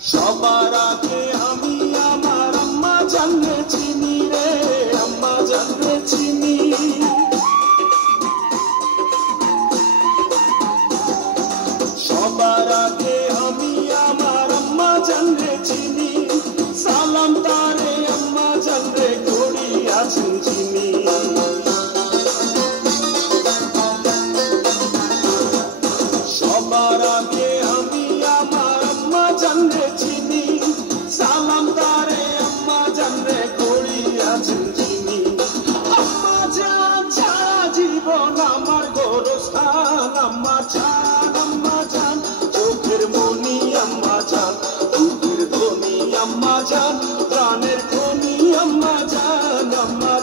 সবার আগে আমি আমার আম্মা জানরে চিনি রে, আম্মা জানরে চিনি। সবার আগে আমি আমার আম্মা জানরে চিনি, সালাম তারে আম্মা জানরে করি আছেন চিনি। সবার আগে আমি আমার আম্মা জানরে চিনি, সালাম তারে আম্মা জানরে করি আছেন চিনি। আম্মা জান ছাড়া জীবন আমার গোরস্থান, আম্মা জান চোখের মনি আম্মা জান, দুধের ধনী আম্মা জান, প্রাণের খনি আম্মা জান, আম্মা